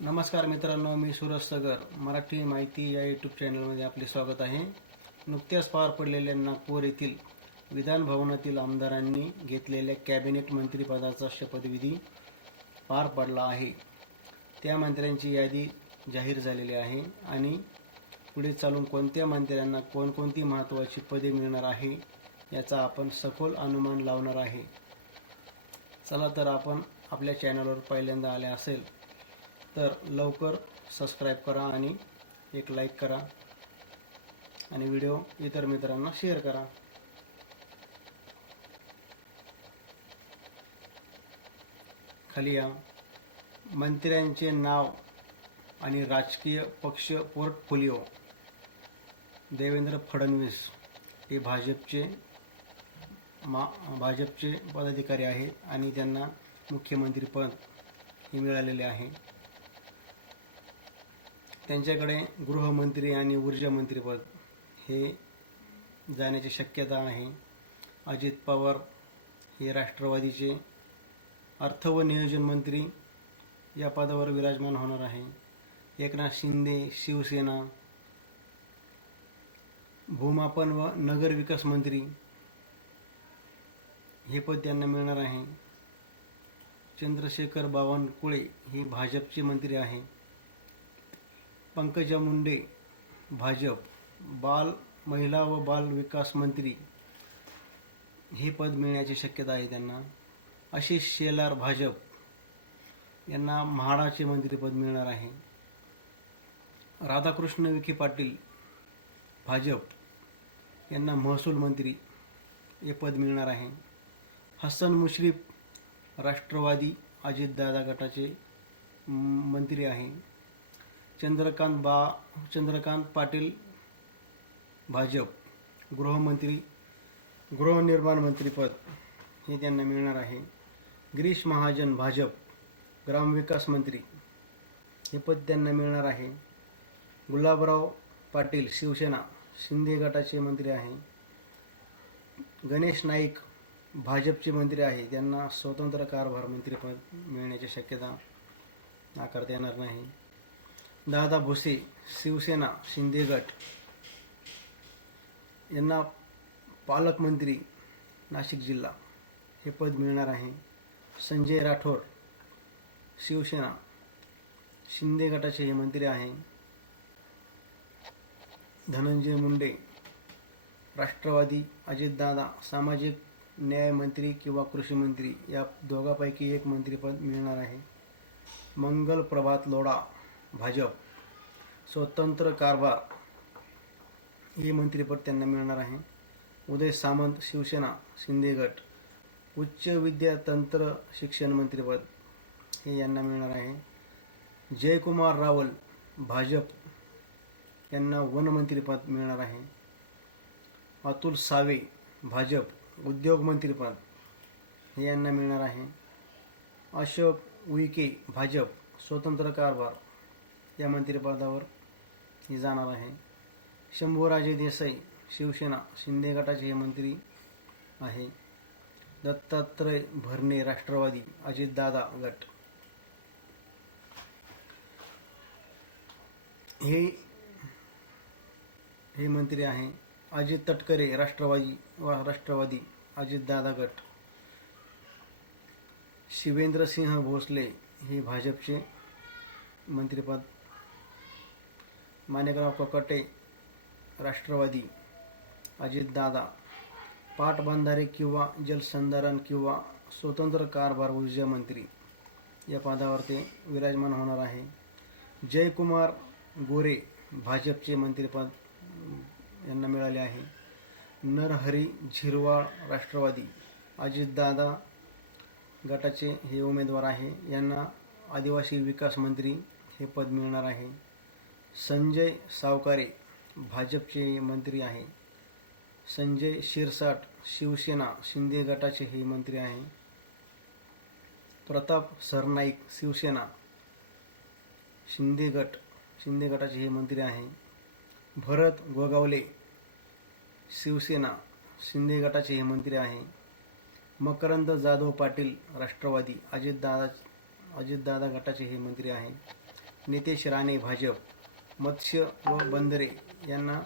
नमस्कार मित्रांनो, मी सूरज सगर. मराठी माहिती या यूट्यूब चॅनलमध्ये आपले स्वागत आहे. नुकत्याच पार पडलेल्या नागपूर येथील विधान भवनातील आमदारांनी घेतलेल्या कॅबिनेट मंत्रिपदाचा शपथविधी पार पडला आहे. त्या मंत्र्यांची यादी जाहीर झालेली आहे आणि पुढे चालून कोणत्या मंत्र्यांना कोणकोणती महत्त्वाची पदे मिळणार आहे याचा आपण सखोल अनुमान लावणार आहे. चला तर आपण आपल्या चॅनलवर पहिल्यांदा आले असेल तर लवकर सबस्क्राईब करा आणि एक लाईक करा आणि व्हिडिओ इतर मित्रांना शेअर करा. खाली या मंत्र्यांचे नाव आणि राजकीय पक्ष पोर्टफोलिओ. देवेंद्र फडणवीस हे भाजपचे पदाधिकारी आहेत आणि त्यांना मुख्यमंत्रीपद हे मिळालेले आहे. त्यांच्याकडे गृहमंत्री आणि ऊर्जा मंत्रीपद हे जाण्याची शक्यता आहे. अजित पवार हे राष्ट्रवादीचे अर्थ व नियोजन मंत्री या पदावर विराजमान होणार आहे. एकनाथ शिंदे शिवसेना भूमापन व नगर विकास मंत्री हे पद त्यांना मिळणार आहे. चंद्रशेखर बावनकुळे हे भाजपचे मंत्री आहे. पंकजा मुंडे भाजप महिला व बाल विकास मंत्री हे पद मिळण्याची शक्यता आहे त्यांना. आशिष शेलार भाजप यांना म्हाडाचे मंत्रिपद मिळणार आहे. राधाकृष्ण विखे पाटील भाजप यांना महसूल मंत्री हे पद मिळणार आहे. हसन मुश्रीफ राष्ट्रवादी अजितदादा गटाचे मंत्री आहे. चंद्रकांत पाटील भाजप गृहनिर्माण मंत्रीपद हे त्यांना मिळणार आहे. गिरीश महाजन भाजप ग्रामविकास मंत्री हे पद त्यांना मिळणार आहे. गुलाबराव पाटील शिवसेना शिंदे गटाचे मंत्री आहे. गणेश नाईक भाजपचे मंत्री आहे. त्यांना स्वतंत्र कारभार मंत्रिपद मिळण्याची शक्यता नाकारता येणार नाही. दादा भुसे शिवसेना शिंदे गट यांना पालकमंत्री नाशिक जिल्हा हे पद मिळणार आहे. संजय राठोड शिवसेना शिंदे गटाचे हे मंत्री आहे. धनंजय मुंडे राष्ट्रवादी अजितदादा सामाजिक न्याय मंत्री किंवा कृषी मंत्री या दोघांपैकी एक मंत्रिपद मिळणार आहे. मंगल प्रभात लोढा भाजप स्वतंत्र कारभार हे मंत्रिपद त्यांना मिळणार आहे. उदय सामंत शिवसेना शिंदे गट उच्च विद्या तंत्र शिक्षण मंत्रिपद हे यांना मिळणार आहे. जयकुमार रावल भाजप यांना वन मंत्रिपद मिळणार आहे. अतुल सावे भाजप उद्योग मंत्रिपद हे यांना मिळणार आहे. अशोक उईके भाजप स्वतंत्र कारभार या मंत्रिपदावर हे जाणार आहे. शंभूराजे देसाई शिवसेना शिंदे गटाचे हे मंत्री आहे. दत्तात्रय भरणे राष्ट्रवादी अजितदादा गट हे मंत्री आहे. अजित तटकरे राष्ट्रवादी अजितदादा गट. शिवेंद्रसिंह भोसले हे भाजपचे मंत्रिपद. माणिकराव कोकाटे राष्ट्रवादी अजितदादा पाटबंधारे किंवा जलसंधारण किंवा स्वतंत्र कारभार ऊर्जा मंत्री या पदावर ते विराजमान होणार आहे. जयकुमार गोरे भाजपचे मंत्रिपद यांना मिळाले आहे. नरहरी झिरवाळ राष्ट्रवादी अजितदादा गटाचे हे उमेदवार आहे. यांना आदिवासी विकास मंत्री हे पद मिळणार आहे. संजय सावकारे भाजपचे मंत्री आहे. संजय शिरसाट शिवसेना शिंदे गटाचे हे मंत्री आहे. प्रताप सरनाईक शिवसेना शिंदे गटाचे हे मंत्री आहे. भरत गोगावले शिवसेना शिंदे गटाचे हे मंत्री आहे. मकरंद जाधव पाटील राष्ट्रवादी अजितदादा गटाचे हे मंत्री आहे. नितेश राणे भाजप, मत्स्य व बंदरे यांना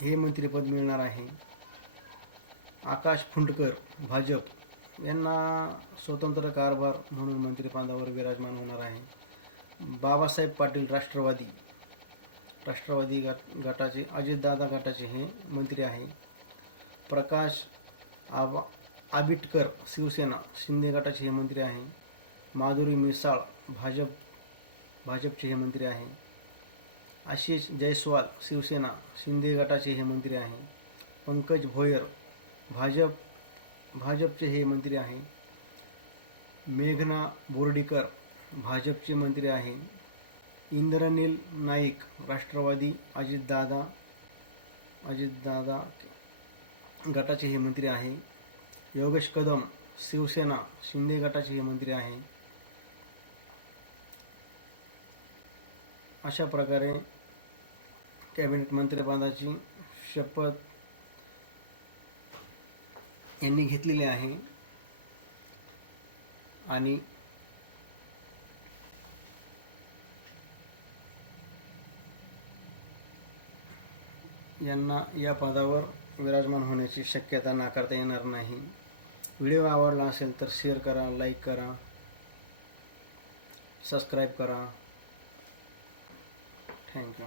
हे मंत्रिपद मिळणार आहे. आकाश फुंडकर भाजप यांना स्वतंत्र कारभार म्हणून मंत्रिपदावर विराजमान होणार आहे. बाबासाहेब पाटील राष्ट्रवादी गटाचे, अजितदादा गटाचे हे मंत्री आहे. प्रकाश आबिटकर शिवसेना शिंदे गटाचे हे मंत्री आहे. माधुरी मिसाळ भाजपचे हे मंत्री आहे. आशिष जयस्वाल शिवसेना शिंदे गटाचे हे मंत्री आहे. पंकज भोयर भाजपचे हे मंत्री आहे. मेघना बोर्डीकर भाजपचे मंत्री आहे. इंद्रनील नाईक राष्ट्रवादी अजितदादा गटाचे हे मंत्री आहे. योगेश कदम शिवसेना शिंदे गटाचे हे मंत्री आहे. अशा प्रकारे कॅबिनेट मंत्रिपदाची शपथ यांनी घेतलेली आहे आणि यांना या पदावर विराजमान होण्याची शक्यता नाकारता येणार नाही. व्हिडिओ आवडला असेल तर शेअर करा, लाईक करा, सबस्क्राईब करा. थँक्यू.